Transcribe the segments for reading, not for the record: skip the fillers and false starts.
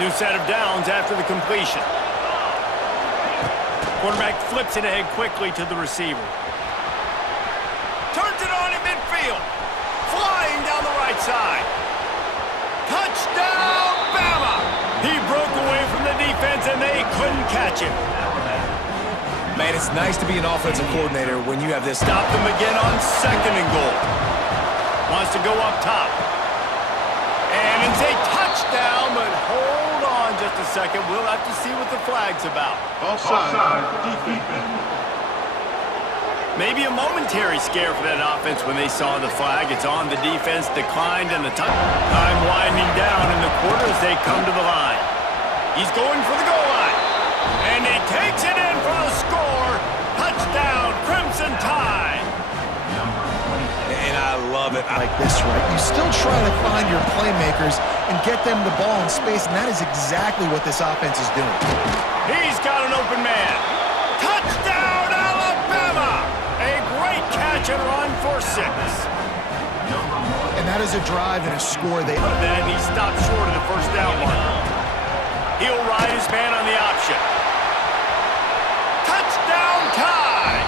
New set of downs after the completion. Quarterback flips it ahead quickly to the receiver. Turns it on in midfield. Flying down the right side. Touchdown, Bama! He broke away from the defense and they couldn't catch him. Man, it's nice to be an offensive coordinator when you have this. Stop them again on 2nd and goal. Wants to go up top. And it's a touchdown, but hold on just a second. We'll have to see what the flag's about. Offside, defense. Maybe a momentary scare for that offense when they saw the flag. It's on the defense, declined, and the time winding down in the quarter as they come to the line. He's going for the goal line. And he takes it in for the score. Touchdown, Crimson Tide. And I love it. Like this, right? You still try to find your playmakers and get them the ball in space, and that is exactly what this offense is doing. He's got an open man. Touchdown, Alabama! A great catch and run for 6. And that is a drive and a score. Then he stopped short of the first down marker. He'll ride his man on the option. Touchdown, Tide!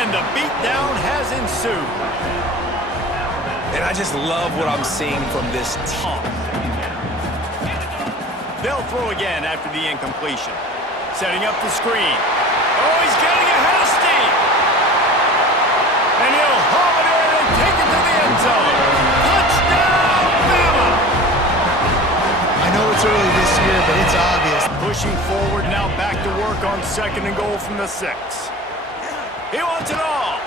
And the beatdown has ensued. And I just love what I'm seeing from this team. They'll throw again after the incompletion. Setting up the screen. Oh, he's getting ahead of steam. And he'll haul it in and take it to the end zone. Touchdown, Bama! I know it's early this year, but it's obvious. Pushing forward, now back to work on 2nd and goal from the 6. He wants it all.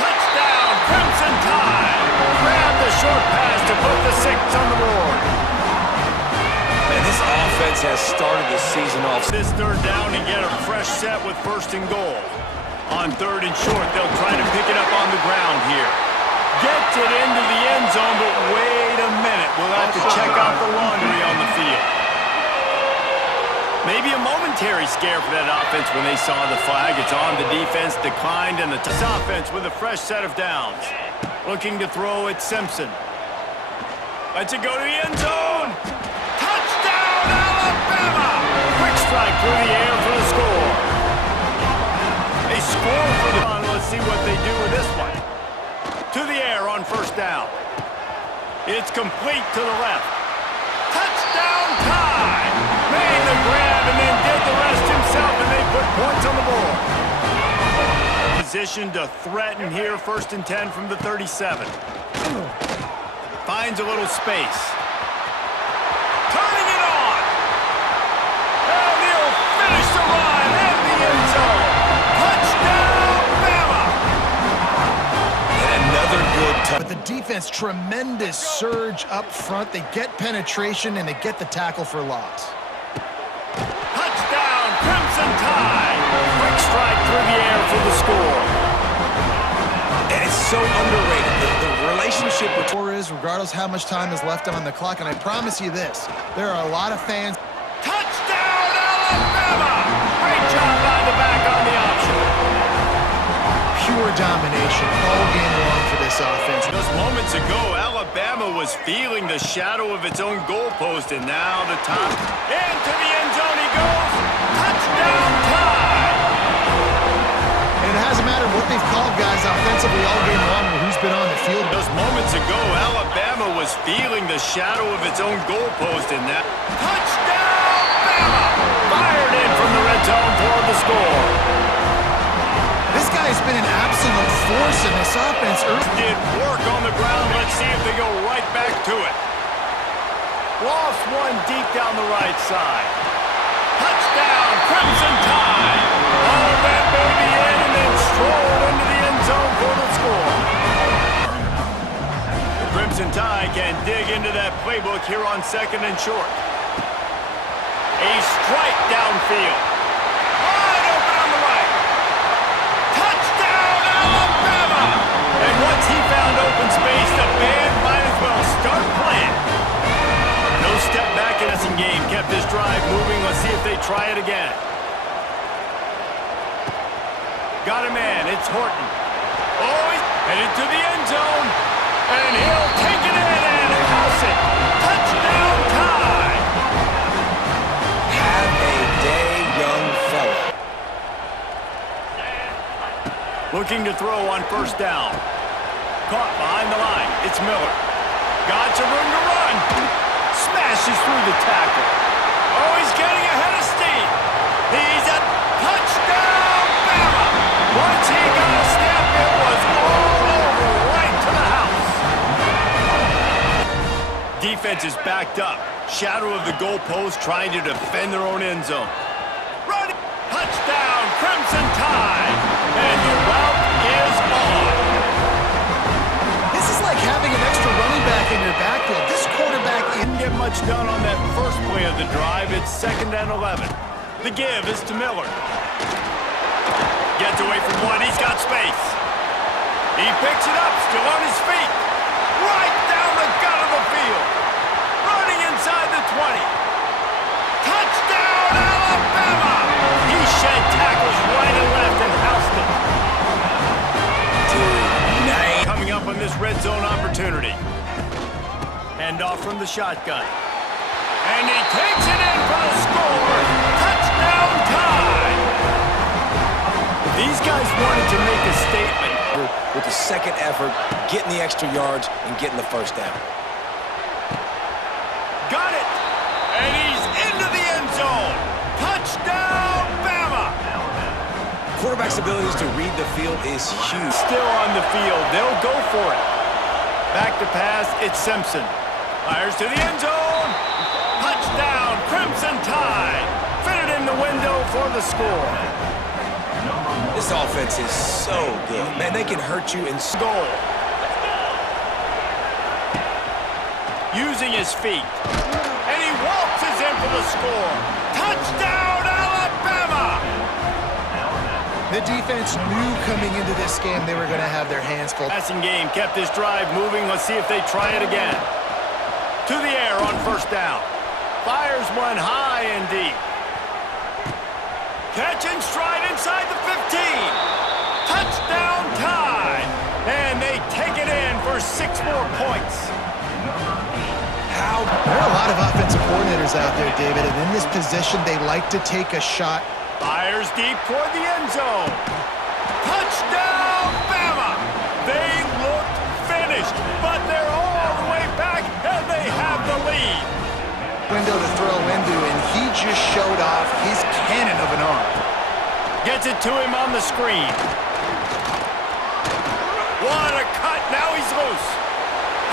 Touchdown, Crimson Tide. Grab the short pass to put the 6 on the board. Man, this offense has started the season off. This 3rd down and get a fresh set with 1st and goal. On 3rd and short, they'll try to pick it up on the ground here. Gets it into the end zone, but wait a minute. We'll have to check out the laundry on the field. Maybe a momentary scare for that offense when they saw the flag. It's on the defense, declined, and the offense with a fresh set of downs. Looking to throw at Simpson. Lets it go to the end zone. Touchdown, Alabama! Quick strike through the air for the score. They score for the run. Let's see what they do with this one. To the air on 1st down. It's complete to the left. Touchdown, Tide! Made the grab and then did the rest himself, and they put points on the board. Position to threaten here, 1st and 10 from the 37. Finds a little space. Turning it on! And he'll finish the run in the end zone. Touchdown, Bama! And another good touch. But the defense, tremendous surge up front. They get penetration, and they get the tackle for loss. Touchdown, Crimson Tide! Quick strike through the air for the score. And it's so underrated. The relationship with Is regardless how much time is left on the clock, and I promise you this, there are a lot of fans. Touchdown, Alabama! Great job by the back on the option. Pure domination all game long for this offense. Just moments ago, Alabama was feeling the shadow of its own goalpost, and now the top. Into the end zone he goes. Touchdown, Tide! And it hasn't mattered what they've called guys offensively all game long or who's been on the field. Just moments ago, Alabama was feeling the shadow of its own goalpost, and now. Touchdown, Bama! Fired in from the red zone for the score. This guy has been an absolute force in this offense. Did work on the ground. Let's see if they go right back to it. Lost one deep down the right side. Touchdown, Crimson Tide. All that baby in and then strolled into the end zone for the score. The Crimson Tide can dig into that playbook here on 2nd and short. A strike downfield. Wide open on the right. Touchdown, Alabama! And once he found open space, the band might as well start playing. No step back in this game. Kept this drive moving. Let's see if they try it again. Got a man. It's Horton. Oh, he's headed to the end zone. And he'll take it in and house it. Touchdown, Tide! Looking to throw on first down. Caught behind the line. It's Miller. Got some room to run. Smashes through the tackle. Oh, he's getting ahead of steam. He's a touchdown, Bama. Once he got a snap, it was all over, right to the house. Defense is backed up. Shadow of the goalpost, trying to defend their own end zone. Running. Touchdown, Crimson Tide. And the route is on. This is like having an extra running back in your backfield. This quarterback Didn't get much done on that first play of the drive. It's 2nd and 11. The give is to Miller. Gets away from one. He's got space. He picks it up, still on his feet. Right down the gut of the field. Running inside the 20. Touchdown, Alabama! He shed tackles right and left and housed it. Coming up on this red zone opportunity. Hand off from the shotgun. And he takes it in for the score. Touchdown Tide! These guys wanted to make a statement. With the second effort, getting the extra yards and getting the first down. Got it! And he's into the end zone. Touchdown Bama! Quarterback's abilities to read the field is huge. Still on the field. They'll go for it. Back to pass. It's Simpson. Fires to the end zone. Touchdown, Crimson Tide. Fitted in the window for the score. This offense is so good. Man, they can hurt you in Goal. Using his feet. And he waltzes in for the score. Touchdown, Alabama! The defense knew coming into this game they were going to have their hands full. Passing game kept this drive moving. Let's see if they try it again. To the air on first down. Fires one high and deep. Catch and stride inside the 15. Touchdown Tide. And they take it in for 6 more points. There are a lot of offensive coordinators out there, David, and in this position, they like to take a shot. Fires deep toward the end zone. Touchdown, Bama! They looked finished, but they're all the way back, and they have the lead. Window to throw into, and he just showed off his cannon of an arm. Gets it to him on the screen. What a cut! Now he's loose.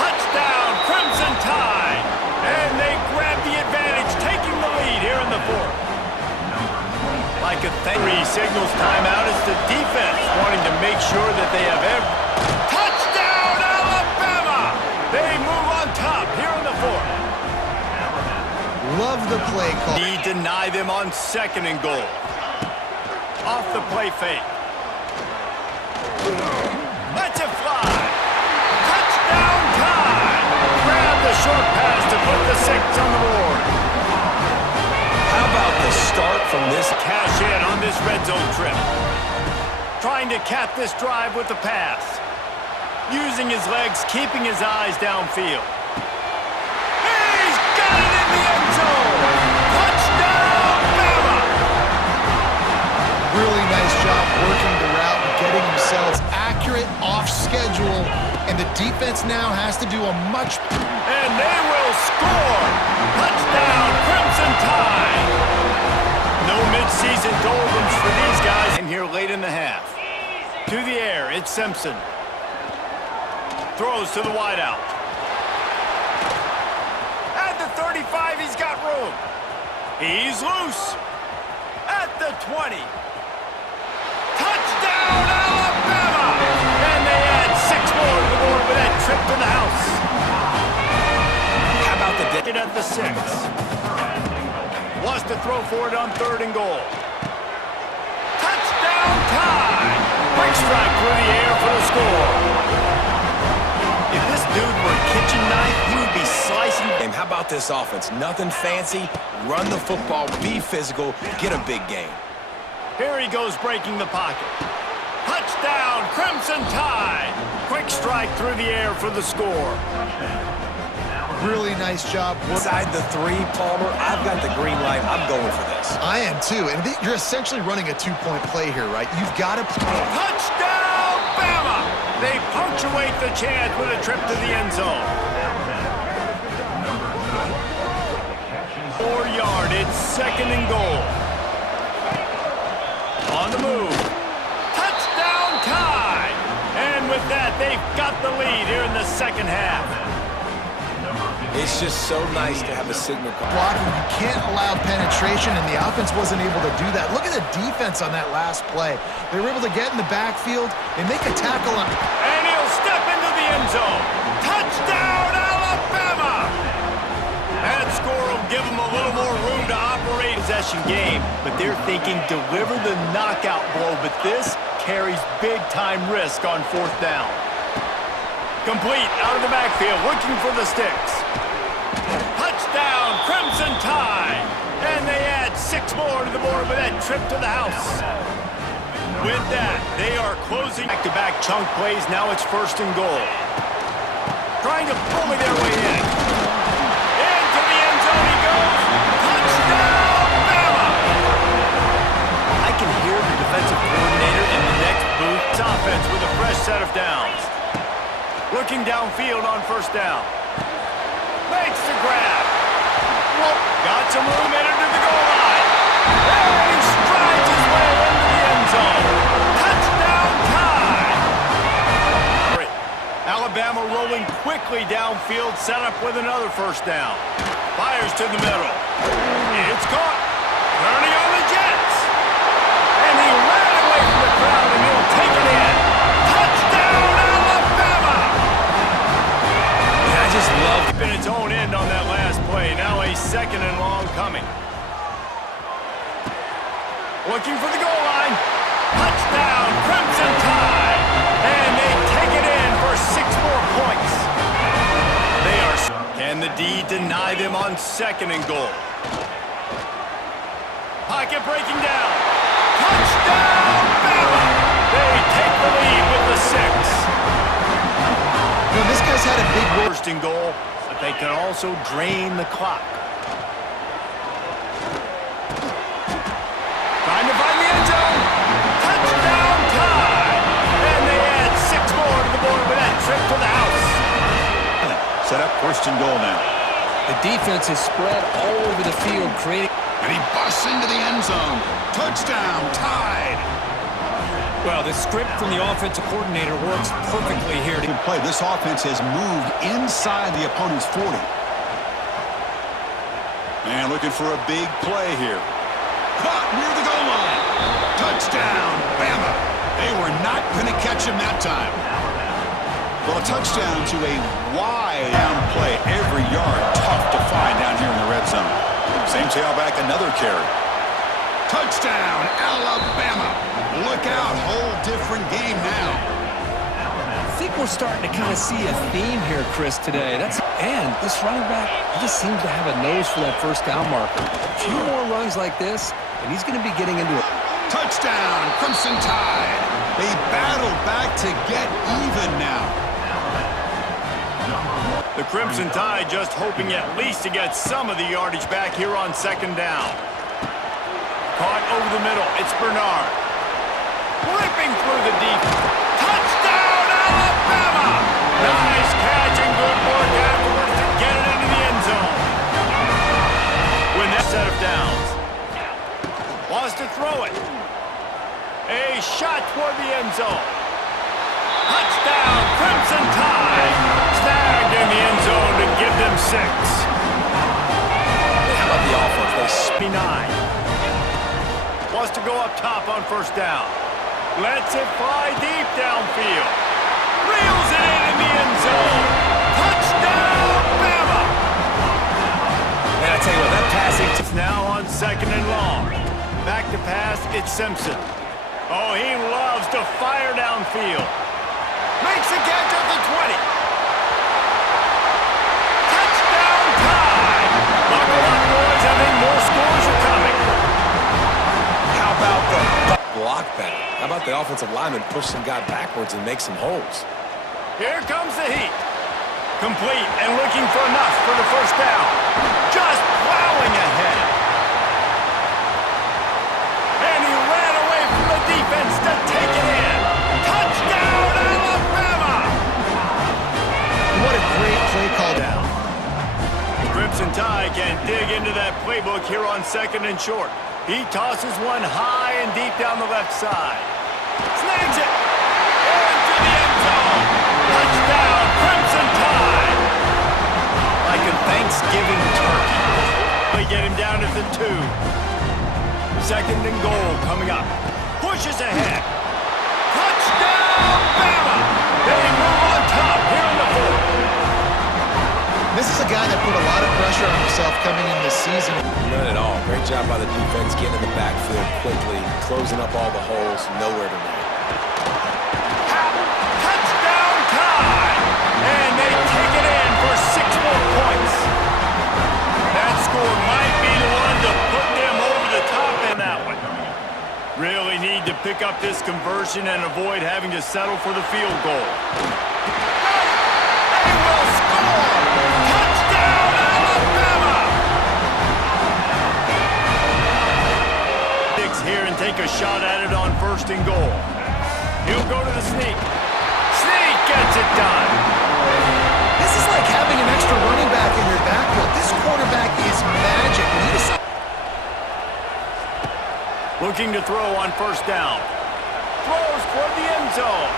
Touchdown, Crimson Tide! And they grab the advantage, taking the lead here in the 4th. Like a three signals timeout, it's the defense wanting to make sure that they have every... Touchdown, Alabama! They move on top here in the 4th. Love the play call. He deny them on 2nd and goal. Off the play fake. Let's it fly. Touchdown Tide! Grab the short pass to put the 6 on the board. How about the start from this? Cash in on this red zone trip. Trying to cap this drive with the pass. Using his legs, keeping his eyes downfield. He's got it in the end zone! Touchdown, Bama! Really nice job working the route and getting themselves accurate, off schedule, and the defense now has to do a much... And they will score! Touchdown, Crimson Tide! No mid-season doldrums for these guys in here late in the half. To the air, it's Simpson. Throws to the wideout. At the 35, he's got room. He's loose. At the 20. Touchdown, Alabama! And they add 6 more to the board with that trip to the house. How about the It at the 6. Wants to throw for it on 3rd and goal. Touchdown Tide! Quick strike through the air for the score. If this dude were a kitchen knife, he would be slicing. game? How about this offense? Nothing fancy. Run the football, be physical, get a big game. Here he goes breaking the pocket. Touchdown, Crimson Tide! Quick strike through the air for the score. Really nice job. Inside the 3, Palmer, I've got the green light. I'm going for this. I am too. And you're essentially running a 2-point play here, right? You've got to... Touchdown, They punctuate the chance with a trip to the end zone. 4-yard, it's 2nd and goal. On the move. Touchdown tie! And with that, they've got the lead here in the second half. It's just so nice to have a signal call. Blocking, you can't allow penetration, and the offense wasn't able to do that. Look at the defense on that last play. They were able to get in the backfield and make a tackle on. And he'll step into the end zone. Touchdown, Alabama! That score will give them a little more room to operate possession game, but they're thinking deliver the knockout blow, but this carries big-time risk on 4th down. Complete out of the backfield, looking for the sticks. Touchdown, Crimson Tide! And they add 6 more to the board with that trip to the house. With that, they are closing back-to-back chunk plays. Now it's 1st and goal. Trying to bully their way in. Into the end zone he goes. Touchdown, Bama! I can hear the defensive coordinator in the next booth. It's offense with a fresh set of downs. Looking downfield on 1st down. Makes the grab. Got some room headed to the goal line. And he strides his way into the end zone. Touchdown tie. Alabama rolling quickly downfield, set up with another 1st down. Fires to the middle. It's caught. Turning on the Jets. And he ran away from the crowd and he'll take it in. Touchdown, Alabama! I just love keeping its own end on that last play. Now a 2nd and long coming. Looking for the goal line. Touchdown, Crimson Tide. And they take it in for 6 more points. They are. Can the D deny them on 2nd and goal? Pocket breaking down. Touchdown, Bama! They take the lead with the 6. You know, this guy's had a big 1st and goal, but they can also drain the clock. Trying to find the end zone. Touchdown tie! And they add 6 more to the board with that trip to the house. Set up 1st and goal now. The defense is spread all over the field, creating. And he busts into the end zone. Touchdown, Tide. Well, the script from the offensive coordinator works perfectly here. Good play. This offense has moved inside the opponent's 40. And looking for a big play here. Caught near the goal line. Touchdown, Bama. They were not going to catch him that time. Well, a touchdown to a wide down play. Every yard tough to find down here in the red zone. Same tailback, another carry. Touchdown, Alabama. Look out, whole different game now. I think we're starting to kind of see a theme here, Chris, today. And this running back, he just seems to have a nose for that 1st down marker. A few more runs like this, and he's going to be getting into it. Touchdown, Crimson Tide. They battle back to get even now. The Crimson Tide just hoping at least to get some of the yardage back here on 2nd down. Caught over the middle. It's Bernard. Ripping through the deep. Touchdown, Alabama! Nice catch and good work afterwards to get it into the end zone. Win that set of downs. Wants to throw it. A shot toward the end zone. Touchdown, Crimson Tide. Snagged in the end zone to give them 6. How about the offense? They Be 9. Wants to go up top on 1st down. Lets it fly deep downfield. Reels it in the end zone. Touchdown, Bama! And I tell you what, that passing It's now on 2nd and long. Back to pass, it's Simpson. Oh, he loves to fire downfield. Makes a catch at the 20. Touchdown tie! Buckle up, boys. I think more scores are coming. How about the block better? How about the offensive lineman push some guy backwards and make some holes? Here comes the heat. Complete and looking for enough for the 1st down. Just plowing ahead. And he ran away from the defense to take it in. Touchdown, Alabama! playbook here on 2nd and short. He tosses one high and deep down the left side. Snags it! Into the end zone! Touchdown, Crimson Tide! Like a Thanksgiving turkey. They get him down at the 2. 2nd and goal coming up. Pushes ahead. Touchdown, Bama! They move on top here in the 4th. This is a guy that put a lot of pressure on himself coming in this season. None at all. Great job by the defense getting in the backfield quickly, closing up all the holes, nowhere to run. Touchdown Tide! And they take it in for 6 more points. That score might be the one to put them over the top in that one. Really need to pick up this conversion and avoid having to settle for the field goal. They will score! Touchdown Alabama! Here and take a shot at it on 1st and goal. He'll go to the sneak. Sneak gets it done. This is like having an extra running back in your backfield. This quarterback is magic. Looking to throw on 1st down. Throws toward the end zone.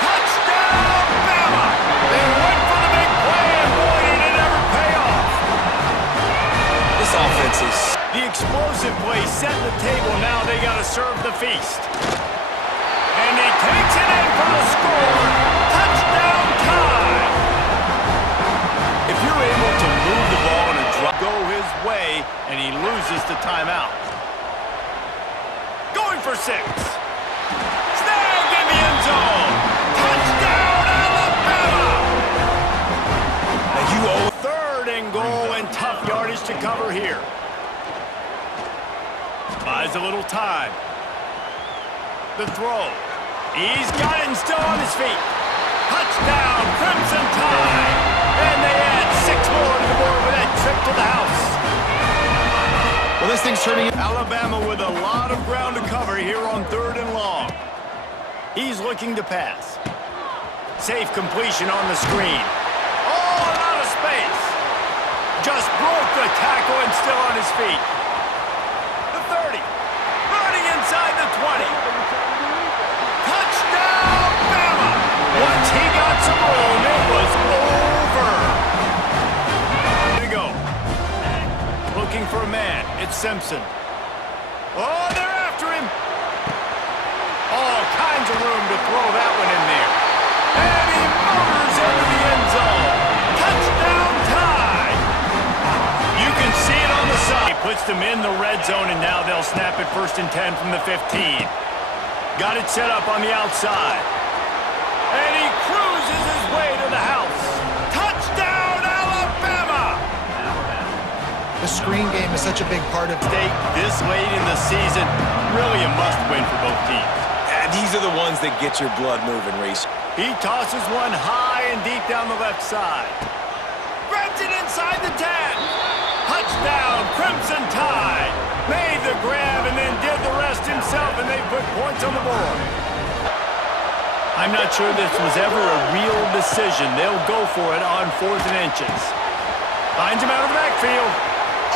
Touchdown, Bama! They went for the big play, and boy, did it ever pay off. This offense is... The explosive play set the table. Now they got to serve the feast. And he takes it in for the score. Touchdown Tide! If you're able to move the ball and go his way, and he loses the timeout. Going for 6. Snag in the end zone. Touchdown Alabama! Now you owe... 3rd and goal and tough yardage to cover here. Buys a little time. The throw. He's got it and still on his feet. Touchdown, Crimson Tide. And they add 6 more to the board with that trip to the house. Well, this thing's turning... Alabama with a lot of ground to cover here on 3rd and long. He's looking to pass. Safe completion on the screen. Oh, a lot of space. Just broke the tackle and still on his feet. 30, running inside the 20. Touchdown, Bama! Once he got some room, it was over. Here we go. Looking for a man. It's Simpson. Oh, they're after him. All kinds of room to throw that one in there. And he motors into the end zone. Touchdown Tide! You can see it on the side. Puts them in the red zone, and now they'll snap it 1st and 10 from the 15. Got it set up on the outside. And he cruises his way to the house. Touchdown, Alabama! The screen game is such a big part of... State this late in the season, really a must-win for both teams. And these are the ones that get your blood moving, Reese. He tosses one high and deep down the left side. Grabs it inside the 10. Touchdown, Crimson Tide. Made the grab and then did the rest himself, and they put points on the board. I'm not sure this was ever a real decision. They'll go for it on 4th and inches. Finds him out of the backfield.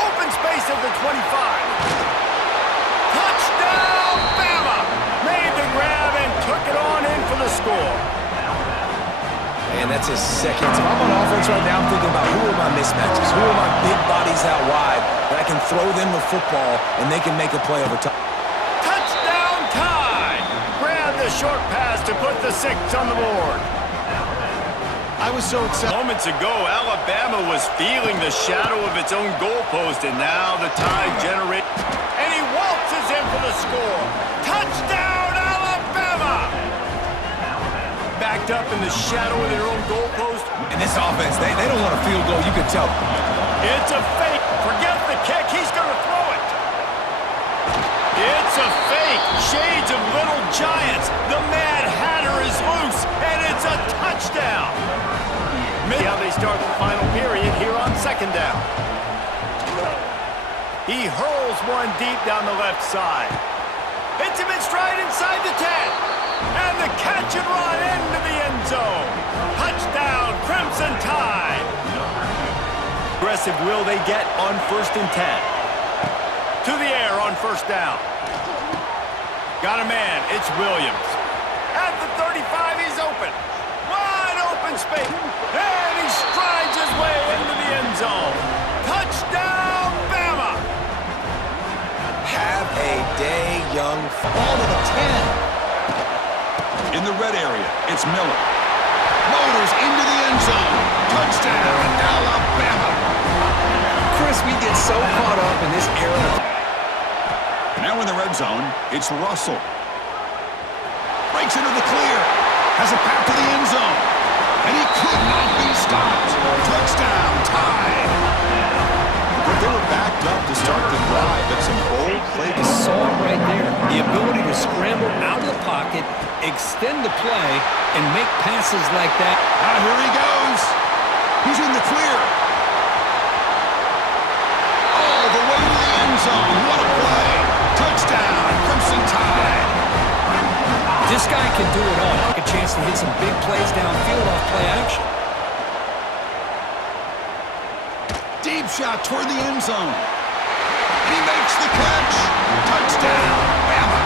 Open space at the 25. Touchdown, Bama. Made the grab and took it on in for the score. And that's his 2nd. If I'm on offense right now, I'm thinking about who are my mismatches? Who are my big bodies out wide that I can throw them the football and they can make a play over time. Touchdown Tide! Grab the short pass to put the 6 on the board. I was so excited. Moments ago, Alabama was feeling the shadow of its own goalpost, and now the Tide generate. And he waltzes in for the score. Touchdown Alabama! Backed up in the shadow of their own goalpost. And this offense, they don't want a field goal, you can tell. It's a fake. Forget the kick. He's going to throw it. It's a fake. Shades of Little Giants. The Mad Hatter is loose, and it's a touchdown. See how they start the final period here on 2nd down. He hurls one deep down the left side. Hits him in stride inside the 10. And the catch and run into the end zone. Touchdown, Crimson Tide. aggressive will they get on 1st and 10? To the air on 1st down. Got a man. It's Williams. At the 35, he's open. Wide open space. And he strides his way into the end zone. Touchdown, Bama! Have a day, young. Ball to the 10. In the red area, it's Miller. Motors into the end zone. Touchdown, Alabama. Chris, we get so caught up in this era. Now in the red zone, it's Russell. Breaks into the clear. Has a path to the end zone. And he could not be stopped. Touchdown, tied. They were backed up to start the drive, but some bold play. You saw it right there. The ability to scramble out of the pocket, extend the play, and make passes like that. Here he goes. He's in the clear. All the way to the end zone. What a play. Touchdown, Crimson Tide. This guy can do it all. A chance to hit some big plays downfield off play action. Deep shot toward the end zone. He makes the catch. Touchdown, Bama.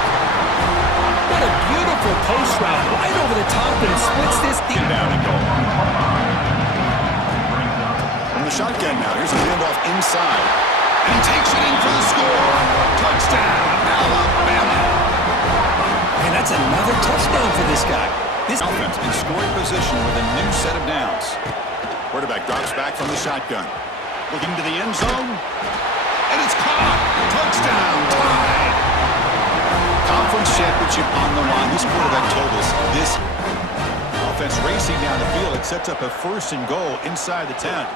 What a beautiful post route right over the top and splits this deep. Down and goal. From the shotgun now, here's a handoff inside. And he takes it in for the score. Touchdown, Alabama. And that's another touchdown for this guy. This Offense in scoring position with a new set of downs. Quarterback drops back from the shotgun. Looking to the end zone. And it's caught. Touchdown, tied. Conference championship on the line. This quarterback told us this. Offense racing down the field. It sets up a 1st and goal inside the 10.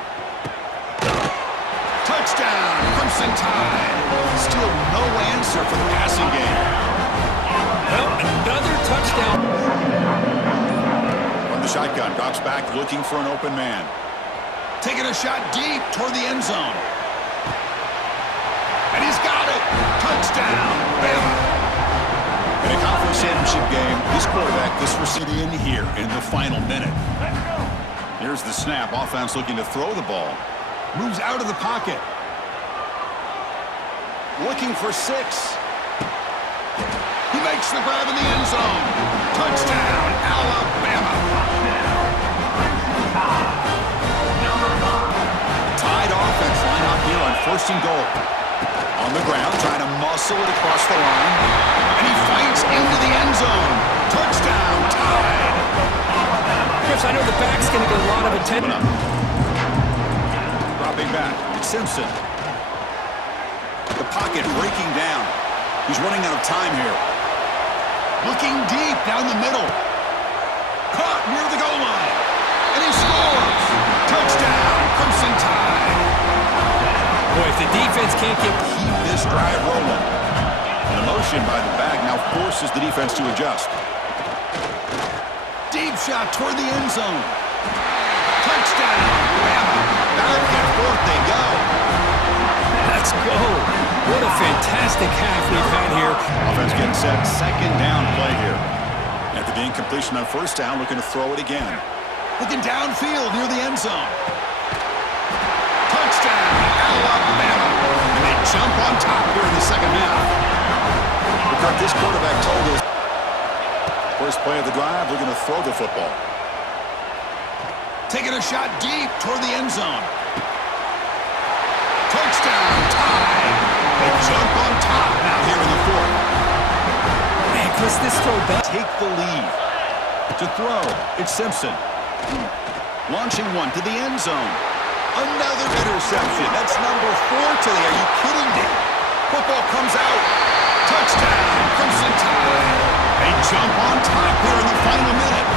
Touchdown, Crimson Tide. Still no answer for the passing game. well, another touchdown. From the shotgun, drops back looking for an open man. Taking a shot deep toward the end zone. And he's got it. Touchdown, Bama. In a conference championship game, this quarterback, this receiver in here in the final minute. Here's the snap. Offense looking to throw the ball. Moves out of the pocket. Looking for 6. He makes the grab in the end zone. Touchdown, Alabama. Tied offense line out here on 1st and goal. On the ground, trying to muscle it across the line. And he fights into the end zone. Touchdown, tied. Chris, I know the back's going to get a lot of attention. Dropping back, it's Simpson. The pocket breaking down. He's running out of time here. Looking deep down the middle. Caught near the goal line. And he scores. Touchdown, Crimson Tide. Boy, if the defense can't keep This drive rolling. The motion by the back now forces the defense to adjust. Deep shot toward the end zone. Touchdown, Bama. Back and forth they go. Let's go. What a fantastic half we've had here. Offense getting set. 2nd down play here. After the incompletion on 1st down, looking to throw it again. Looking downfield near the end zone. Touchdown, Alabama. And they jump on top here in the 2nd half. Because this quarterback told us. First play of the drive, looking to throw the football. Taking a shot deep toward the end zone. Touchdown, tied. They jump on top now here in the 4th. Man, Chris, this throw does Take the lead. To throw, it's Simpson. Launching one to the end zone. Another interception. That's number 4 today. Are you kidding me? Football comes out. Touchdown, Crimson Tide. They jump on top here in the final minute.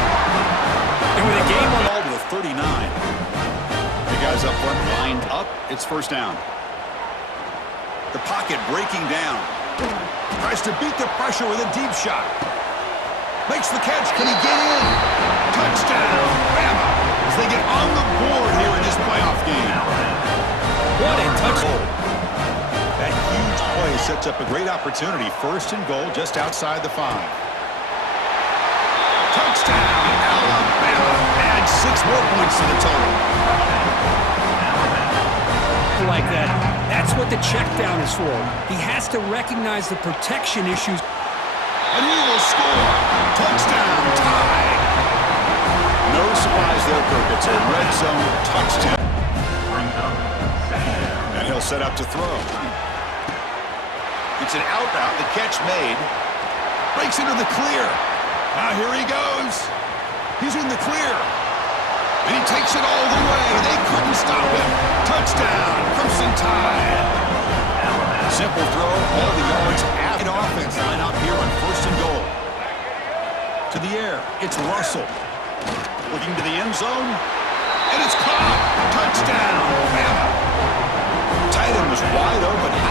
And with a game on Ball to the 39. The guys up front lined up. It's 1st down. The pocket breaking down. Tries to beat the pressure with a deep shot. Makes the catch. Can he get in? Touchdown, Bama. As they get on the board here in this playoff game. what a touch. That huge play sets up a great opportunity. 1st and goal just outside the 5. Touchdown, Alabama. Add 6 more points to the total. tackle like that. That's what the check down is for. He has to recognize the protection issues. And he will score. Touchdown, tied. No surprise there, Kirk. It's a red zone touchdown. And he'll set up to throw. It's an out route. The catch made. Breaks into the clear. Now here he goes. He's in the clear. And he takes it all the way. They couldn't stop him. Touchdown. Crimson Tide. Simple throw. All the yards at offense line up here on 1st and goal. To the air. It's Russell. Looking to the end zone. And it's caught. Touchdown. Bama. Tight end was wide open.